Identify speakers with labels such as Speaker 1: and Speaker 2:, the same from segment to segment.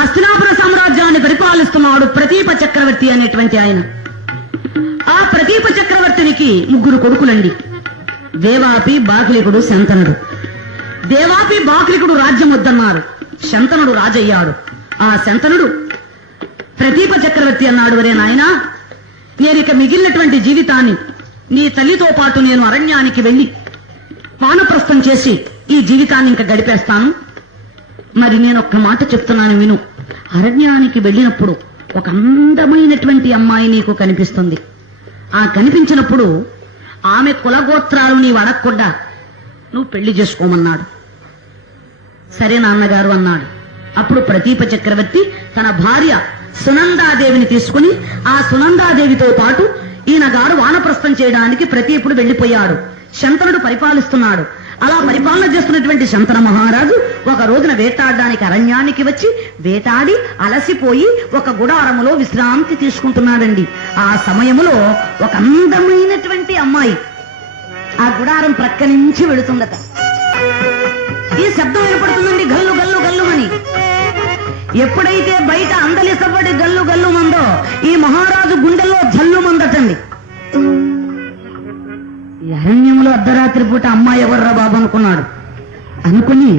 Speaker 1: అస్తినాపుర సామ్రాజ్యాన్ని పరిపాలిస్తున్నాడు ప్రతీప చక్రవర్తి అనేటువంటి ఆయన. ఆ ప్రతీప చక్రవర్తినికి ముగ్గురు కొడుకులండి. దేవాపి బాకిలికుడు శంతనుడు. దేవాపి బాకిలికుడు రాజ్యం వద్దన్నారు శంతనుడు రాజయ్యాడు. ఆ శంతనుడు ప్రతీప చక్రవర్తి అన్నాడు వరే నాయనా నేనిక మిగిలినటువంటి జీవితాన్ని నీ తల్లితో పాటు నేను అరణ్యానికి వెళ్ళి వానప్రస్థం చేసి ఈ జీవితాన్ని ఇంకా గడిపేస్తాను. మరి నేను ఒక్క మాట చెప్తున్నాను విను. అరణ్యానికి వెళ్ళినప్పుడు ఒక అందమైనటువంటి అమ్మాయి నీకు కనిపిస్తుంది. ఆ కనిపించినప్పుడు ఆమె కులగోత్రాలు నీవు అడగకుండా నువ్వు పెళ్ళి చేసుకోమన్నాడు. సరే నాన్నగారు అన్నాడు. అప్పుడు ప్రతీప చక్రవర్తి తన భార్య సునందాదేవిని తీసుకుని ఆ సునందాదేవితో పాటు ఈయన గారు వానప్రస్థం చేయడానికి ప్రతీపుడు వెళ్ళిపోయాడు శంతనుడు పరిపాలిస్తున్నాడు. అలా పరిపాలన చేస్తున్నటువంటి శంతన మహారాజు ఒక రోజున వేటాడడానికి అరణ్యానికి వచ్చి వేటాడి అలసిపోయి ఒక గుడారములో విశ్రాంతి తీసుకుంటున్నాడండి. ఆ సమయములో ఒక అందమైనటువంటి అమ్మాయి ఆ గుడారం ప్రక్క నుంచి వెళుతుందట. ఈ శబ్దం ఏర్పడుతుందండి గల్లు గల్లు గల్లు అని. ఎప్పుడైతే బయట అందలిసవ్వడి గల్లు గల్లు మందో ఈ మహారాజు గుండెల్లో జల్లు మందటండి. అర్ధరాత్రి పూట అమ్మాయి ఎవర్రా బాబు అనుకున్నాడు. అనుకుని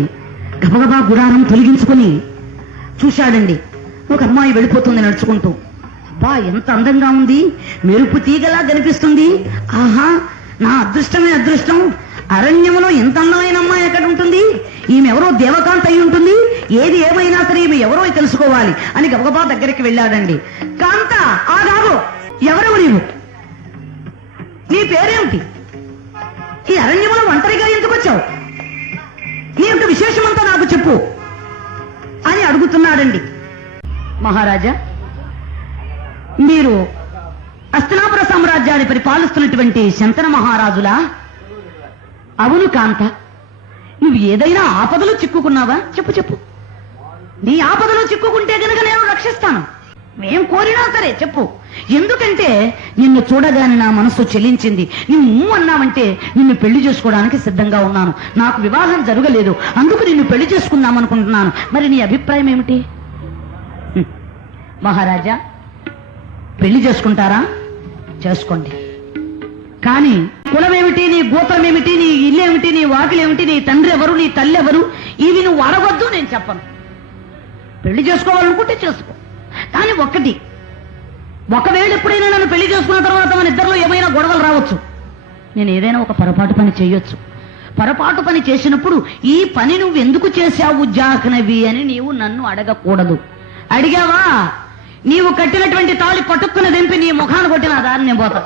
Speaker 1: గబగబా గుడారం తొలగించుకుని చూశాడండి. ఒక అమ్మాయి వెళ్ళిపోతుంది నడుచుకుంటూ. అబ్బా ఎంత అందంగా ఉంది. మెరుపు తీగలా కనిపిస్తుంది. ఆహా నా అదృష్టమే అదృష్టం. అరణ్యంలో ఎంత అందమైన అమ్మాయి ఎక్కడ ఉంటుంది? ఈమె ఎవరో దేవకాంత అయి ఉంటుంది? ఏది ఏమైనా సరే ఈమె ఎవరో తెలుసుకోవాలి అని గబగబా దగ్గరికి వెళ్ళాడండి. కాంత ఆగాగు ఎవరెవరు నీవు? నీ పేరేమిటి? చేశావు నీ యొక్క విశేషమంతా నాకు చెప్పు. అని అడుగుతున్నాడండి. మహారాజా మీరు అస్తినాపుర సామ్రాజ్యాన్ని పరిపాలిస్తున్నటువంటి శంతన మహారాజులా? అవును కాంత నువ్వు ఏదైనా ఆపదలో చిక్కుకున్నావా? చెప్పు చెప్పు. నీ ఆపదలో చిక్కుకుంటే గనక నేను రక్షిస్తాను. మేం కోరినా సరే చెప్పు. ఎందుకంటే నిన్ను చూడగానే నా మనస్సు చెల్లించింది నువ్వు ఊ అన్నావంటే నిన్ను పెళ్ళి చేసుకోవడానికి సిద్ధంగా ఉన్నాను. నాకు వివాహం జరగలేదు. అందుకు నిన్ను పెళ్ళి చేసుకుందాం అనుకుంటున్నాను. మరి నీ అభిప్రాయం ఏమిటి? మహారాజా పెళ్ళి చేసుకుంటారా? చేసుకోండి. కానీ కులమేమిటి నీ గోత్రమేమిటి నీ ఇల్లేమిటి నీ వాకిలేమిటి నీ తండ్రి ఎవరు నీ తల్లి ఎవరు ఇవి నువ్వు అడగొద్దు నేను చెప్పను. పెళ్ళి చేసుకోవాలనుకుంటే చేసుకో. కానీ ఒక్కటి. ఒకవేళ ఎప్పుడైనా నన్ను పెళ్ళి చేసుకున్న తర్వాత మన ఇద్దరిలో ఏమైనా గొడవలు రావచ్చు. నేను ఏదైనా ఒక పొరపాటు పని చేయొచ్చు. పొరపాటు పని చేసినప్పుడు ఈ పని నువ్వు ఎందుకు చేశావు జాహ్నవి అని నీవు నన్ను అడగకూడదు. అడిగావా? నీవు కట్టినటువంటి తాళి పట్టుకుని దింపి నీ ముఖాన్ని కొట్టిన ఆ దారి నేను పోతా.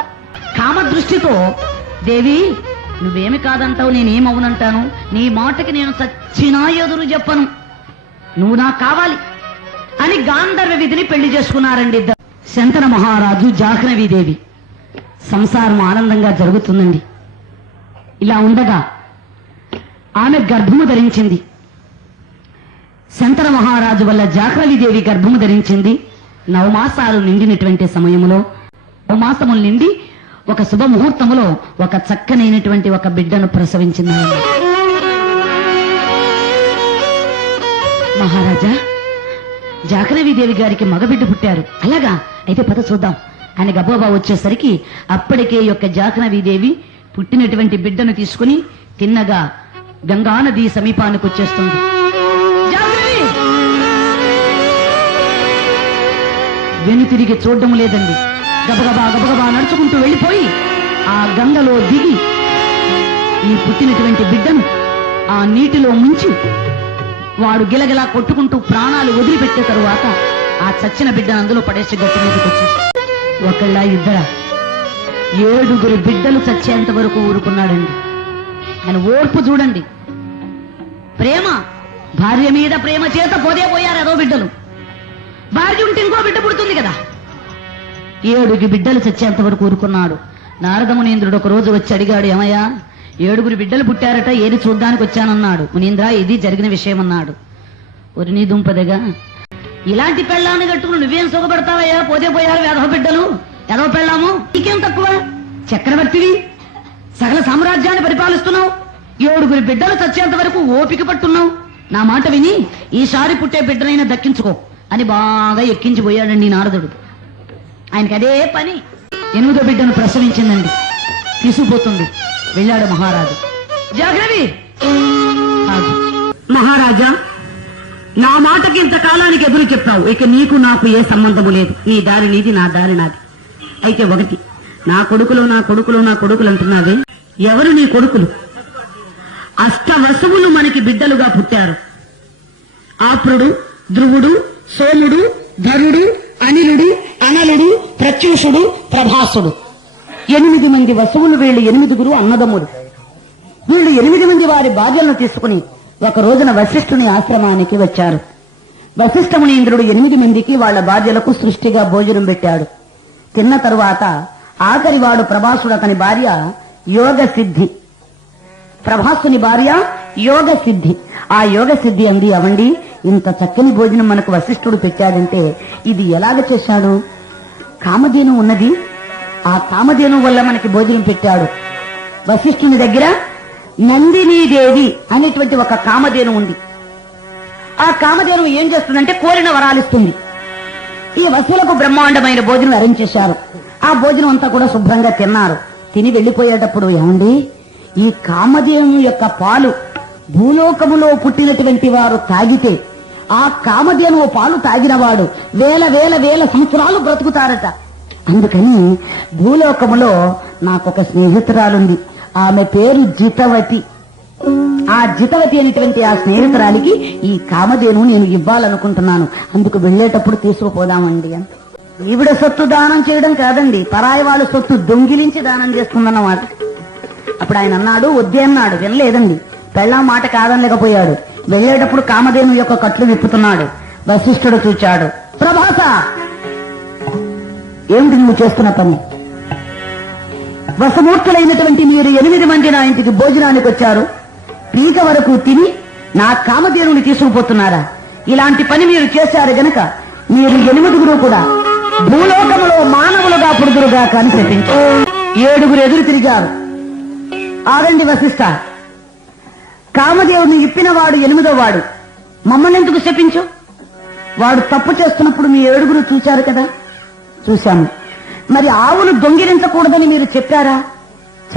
Speaker 1: కామ దృష్టితో దేవి నువ్వేమి కాదంటావు నేనేమవునంటాను? నీ మాటకి నేను చచ్చినా ఎదురు చెప్పను. నువ్వు నాకు కావాలి. అని గాంధర్వ విధిని పెళ్ళి చేసుకున్నారండి ఇద్దరు. శంతన మహారాజు జాహ్నవీదేవి సంసారం ఆనందంగా జరుగుతుందండి. ఇలా ఉండగా ఆమె గర్భము ధరించింది. శంతన మహారాజు వల్ల జాహ్నవీదేవి గర్భము ధరించింది. నవమాసాలు నిండినటువంటి సమయములో నవమాసములు నిండి ఒక శుభముహూర్తములో ఒక చక్కనైనటువంటి ఒక బిడ్డను ప్రసవించింది. మహారాజా జాకరవీదేవి గారికి మగబిడ్డ పుట్టారు. అలాగా? అయితే పద చూద్దాం. ఆయన గబోబా వచ్చేసరికి అప్పటికే యొక్క జాకరవీదేవి పుట్టినటువంటి బిడ్డను తీసుకుని తిన్నగా గంగా నది సమీపానికి వచ్చేస్తుంది. వెను తిరిగి చూడడం లేదండి. గబగబా గబగబా నడుచుకుంటూ వెళ్ళిపోయి ఆ గంగలో దిగి ఈ పుట్టినటువంటి బిడ్డను ఆ నీటిలో ముంచి వాడు గిలగిలా కొట్టుకుంటూ ప్రాణాలు వదిలిపెట్టిన తరువాత ఆ చచ్చిన బిడ్డను అందులో పడేసి గట్టి మీదకి వచ్చేసి ఒకళ్ళ ఇద్దర? ఏడుగురు బిడ్డలు చచ్చేంత వరకు ఊరుకున్నాడండి. ఆయన ఓర్పు చూడండి. ప్రేమ భార్య మీద ప్రేమ చేత పోదే పోయారు అదో బిడ్డలు. భార్య ఉంటే ఇంకో బిడ్డ పుడుతుంది కదా. ఏడుగురు బిడ్డలు చచ్చేంత వరకు ఊరుకున్నాడు. నారదమునేంద్రుడు ఒక రోజు వచ్చి అడిగాడు ఏమయ్యా ఏడుగురు బిడ్డలు పుట్టారట ఏది చూడ్డానికి వచ్చానన్నాడు. మునీంద్ర ఇది జరిగిన విషయం అన్నాడు ఒరి నీ ఇలాంటి పెళ్ళాన్ని కట్టుకుని నువ్వేం సుఖపడతావయ్యా? పోతే పోయారు వేదవ బిడ్డలు. ఎదవ పెళ్ళాము? నీకేం తక్కువ? చక్రవర్తివి? సకల సామ్రాజ్యాన్ని పరిపాలిస్తున్నావు. ఏడుగురు బిడ్డలు చచ్చేంత వరకు ఓపిక పట్టున్నావు. నా మాట విని ఈసారి పుట్టే బిడ్డనైనా దక్కించుకో అని బాగా ఎక్కించిపోయాడండి నారదుడు. ఆయనకి అదే పని. ఎనిమిదో బిడ్డను ప్రసవించిందండి. తీసుకుపోతుంది. వెళ్ళాడు మహారాజు. జాగ్రవి!
Speaker 2: మహారాజా నా మాటకి ఇంతకాలానికి ఎదురు చెప్పావు. ఇక నీకు నాకు ఏ సంబంధము లేదు. నీ దారి నీది నా దారి నాది. అయితే ఒకటి నా కొడుకులు నా కొడుకులు నా కొడుకులు అంటున్నావే? ఎవరు నీ కొడుకులు? అష్టవసువులు మనకి బిడ్డలుగా పుట్టారు. ఆప్రుడు ధ్రువుడు సోముడు ధరుడు అనిలుడు అనలుడు ప్రత్యూషుడు ప్రభాసుడు. ఎనిమిది మంది వసువులు వీళ్ళు ఎనిమిదిగురు అన్నదమ్ములు. వీళ్ళు ఎనిమిది మంది వారి భార్యలను తీసుకుని ఒక రోజున వశిష్ఠుని ఆశ్రమానికి వచ్చారు. వశిష్ఠముని ఇంద్రుడు ఎనిమిది మందికి వాళ్ళ భార్యలకు సృష్టిగా భోజనం పెట్టాడు. తిన్న తరువాత ఆఖరి వాడు ప్రభాసుడు అతని భార్య యోగ సిద్ధి ప్రభాసుని భార్య యోగ సిద్ధి ఆ యోగ సిద్ధి అంది అవండి ఇంత చక్కని భోజనం మనకు వశిష్ఠుడు పెట్టాడంటే ఇది ఎలాగ చేశాడు? కామధేను ఉన్నది? ఆ కామధేను వల్ల మనకి భోజనం పెట్టాడు. వశిష్ఠుని దగ్గర నందినీదేవి అనేటువంటి ఒక కామధేను ఉంది. ఆ కామధేను ఏం చేస్తుందంటే కోరిన వరాలిస్తుంది ఈ వసులకు బ్రహ్మాండమైన భోజనం అరేంజ్ చేశారు. ఆ భోజనం అంతా కూడా శుభ్రంగా తిన్నారు. తిని వెళ్ళిపోయేటప్పుడు ఏమండి? ఈ కామధేను యొక్క పాలు భూలోకములో పుట్టినటువంటి వారు తాగితే ఆ కామధేను పాలు తాగినవాడు వేల వేల వేల సంవత్సరాలు బ్రతుకుతారట. అందుకని భూలోకములో నాకొక స్నేహితురాలుంది. ఆమె పేరు జితవతి. ఆ జితవతి అనేటువంటి ఆ స్నేహితురాలికి ఈ కామధేను నేను ఇవ్వాలనుకుంటున్నాను. అందుకు వెళ్ళేటప్పుడు తీసుకుపోదామండి అంత ఈవిడ సొత్తు దానం చేయడం కాదండి. పరాయి వాళ్ళ సొత్తు దొంగిలించి దానం చేస్తుందన్నమాట. అప్పుడు ఆయన అన్నాడు వద్దే అన్నాడు. వినలేదండి. పెళ్ళాం మాట కాదనలేకపోయాడు. వెళ్ళేటప్పుడు కామధేను యొక్క కట్లు విప్పుతున్నాడు. వశిష్ఠుడు చూచాడు. ప్రభాస ఏమిటి నువ్వు చేస్తున్న పని? వసమూర్తులైనటువంటి మీరు ఎనిమిది మంది నా ఇంటికి భోజనానికి వచ్చారు. పీక వరకు తిని నా కామధేనుని తీసుకుపోతున్నారా? ఇలాంటి పని మీరు చేశారు గనక మీరు ఎనిమిదిగురు కూడా భూలోకములో మానవులుగా పుడుదురుగా కానీ ఏడుగురు ఎదురు తిరిగారు. ఆగండి వశిష్ట. కామదేవుని ఇప్పిన వాడు ఎనిమిదో వాడు మమ్మల్ని ఎందుకు శపించు? వాడు తప్పు చేస్తున్నప్పుడు మీ ఏడుగురు చూచారు కదా? చూశాము. మరి ఆవులు దొంగిలించకూడదని మీరు చెప్పారా?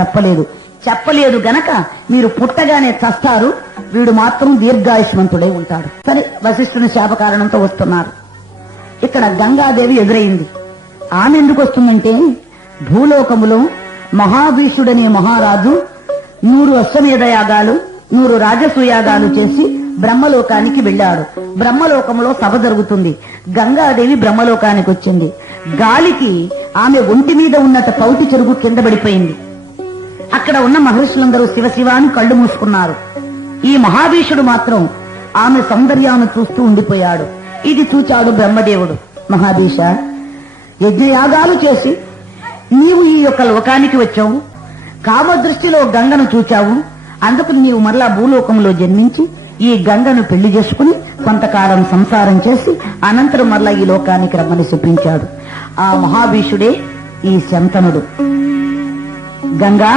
Speaker 2: చెప్పలేదు. చెప్పలేదు గనక మీరు పుట్టగానే చస్తారు. వీడు మాత్రం దీర్ఘాయుష్మంతుడై ఉంటాడు. సరే వశిష్ఠుని శాప కారణంతో వస్తున్నారు. ఇక్కడ గంగాదేవి ఎదురైంది. ఆమె ఎందుకు వస్తుందంటే భూలోకములో మహాభీషుడనే మహారాజు నూరు అశ్వమేధ యాగాలు నూరు రాజసూయాగాలు చేసి బ్రహ్మలోకానికి వెళ్ళాడు. బ్రహ్మలోకంలో సభ జరుగుతుంది. గంగాదేవి బ్రహ్మలోకానికి వచ్చింది. గాలికి ఆమె ఒంటి మీద ఉన్నత పౌటి చెరుగు కింద పడిపోయింది. అక్కడ ఉన్న మహర్షులందరూ శివశివ కళ్ళు మూసుకున్నారు. ఈ మహాభీషుడు మాత్రం ఆమె సౌందర్యాన్ని చూస్తూ ఉండిపోయాడు. ఇది చూచాడు బ్రహ్మదేవుడు. మహాభీష యజ్ఞయాగాలు చేసి నీవు ఈ యొక్క లోకానికి వచ్చావు. కామదృష్టిలో గంగను చూచావు. అందుకు నీవు మరలా భూలోకంలో జన్మించి ఈ గంగను పెళ్ళి చేసుకుని కొంతకాలం సంసారం చేసి అనంతరం మరలా ఈ లోకానికి రమ్మని చూపించాడు ఆ మహాభీషుడే ఈ శంతనుడు. గంగా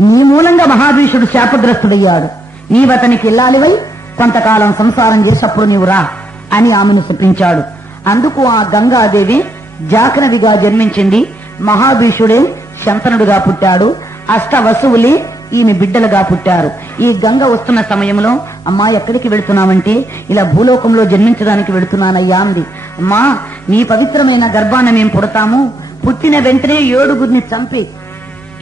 Speaker 2: నీ మూలంగా మహాభీషుడు శాపగ్రస్తుడయ్యాడు. నీవతనికి ఇల్లాలివై కొంతకాలం సంసారం చేసి అప్పుడు నీవు రా అని ఆమెను శపించాడు అందుకు ఆ గంగాదేవి జాకనవిగా జన్మించింది మహాభీషుడే శంతనుడుగా పుట్టాడు. అష్ట వసువులే ఈమె బిడ్డలుగా పుట్టారు. ఈ గంగ వస్తున్న సమయంలో అమ్మా ఎక్కడికి వెళుతున్నామంటే ఇలా భూలోకంలో జన్మించడానికి వెళుతున్నానయ్యా అంది. అమ్మా నీ పవిత్రమైన గర్భాన్ని మేము పుడతాము. పుట్టిన వెంటనే ఏడుగురిని చంపి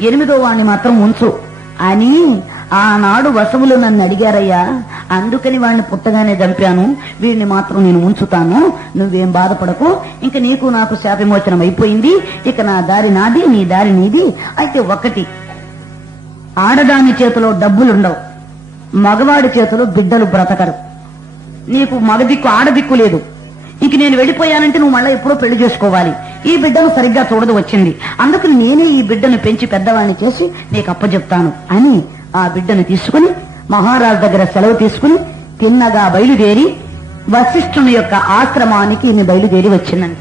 Speaker 2: ఎనిమిదో వాణ్ణి మాత్రం ఉంచు. అని ఆనాడు వసవులు నన్ను అడిగారయ్యా. అందుకని వాడిని పుట్టగానే చంపాను. వీడిని మాత్రం నేను ఉంచుతాను. నువ్వేం బాధపడకు. ఇంక నీకు నాకు శాపమోచనం అయిపోయింది ఇక నా దారి నాది నీ దారి నీది. అయితే ఒకటి ఆడదాని చేతిలో డబ్బులుండవు. మగవాడి చేతిలో బిడ్డలు బ్రతకరు. నీకు మగదిక్కు ఆడదిక్కు లేదు. ఇంక నేను వెళ్ళిపోయానంటే నువ్వు మళ్ళీ ఎప్పుడో పెళ్ళి చేసుకోవాలి. ఈ బిడ్డను సరిగ్గా చూడదు వచ్చింది. అందుకు నేనే ఈ బిడ్డను పెంచి పెద్దవాడిని చేసి నీకు అప్పచెప్తాను అని ఆ బిడ్డను తీసుకుని మహారాజు దగ్గర సెలవు తీసుకుని తిన్నగా బయలుదేరి వశిష్ఠుని యొక్క ఆశ్రమానికి ఈమె బయలుదేరి వచ్చిందండి.